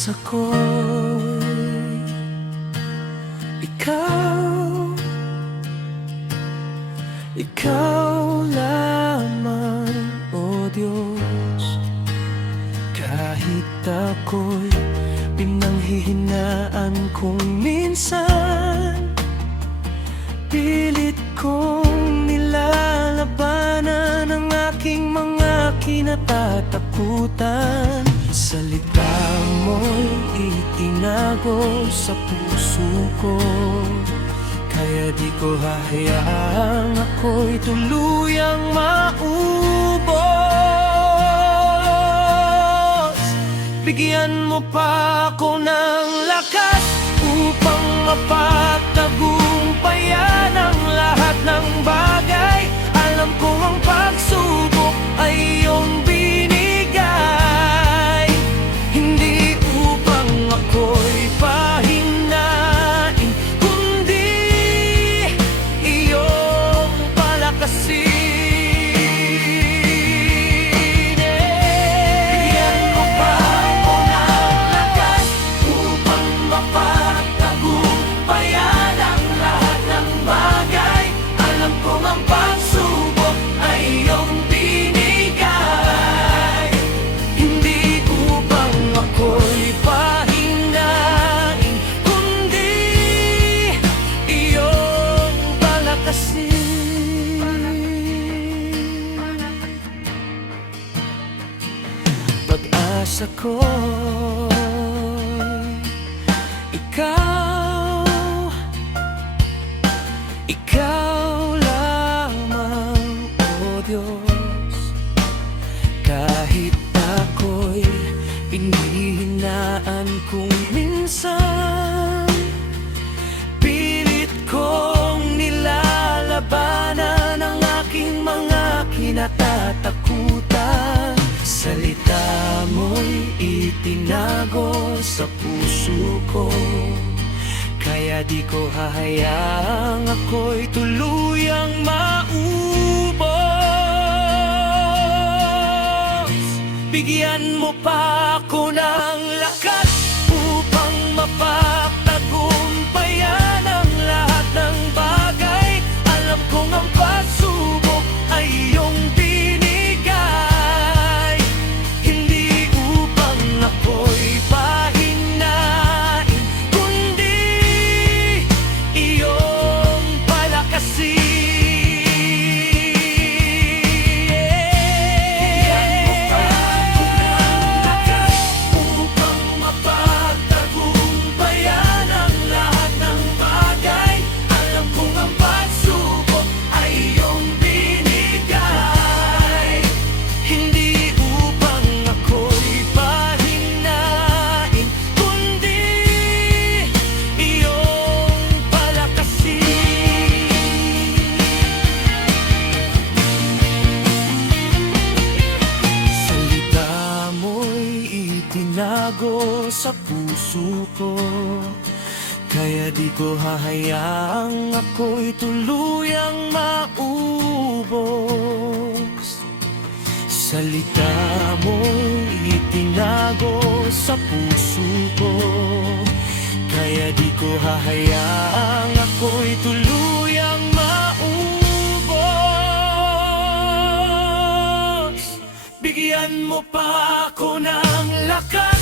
pag-asa ko'y ikaw, ikaw lamang, O Diyos. Kahit ako'y pinanghihinaan kung minsan, pilit kong nilalabanan ang aking mga kinatatakutan. Salita mo'y itinago sa puso ko, kaya di ko hahayaang ako'y tuluyang maubos. Bigyan mo pa ako ng lakas upang mapagtagumpayan ang lahat ng bagay. Alam kong ang pagsubok ay iyong binigay, hindi upang ako'y pahinain, kundi iyong palakasin. Bigyan mo pa ako ng lakas upang mapagtagumpayan ang lahat ng bagay. Alam kong ang pagsubok ay iyong binigay, hindi upang ako'y pahinain, kundi iyong palakasin. Pag-asa ko'y ikaw, ikaw lamang, O Diyos. Kahit ako'y pinihinaan kung minsan, pilit kong nilalabanan ang aking mga kinatatakutan. Salita mo'y itinago sa puso ko, kaya di ko hahayaang ako'y tuluyang maubos. Bigyan mo pa ako ng lakas upang mapagtagumpayan ang lahat ng bagay. Alam kong ang pagsubok ay iyong binigay, hindi upang ako'y pahinain, kundi iyong palakasin. Tinago sa puso ko, kaya di ko hahayaang ako'y tuluyang maubos. Salita mo'y itinago sa puso ko, kaya di ko hahayaang ako'y tuluyang maubos. Bigyan mo pa ako ng lakas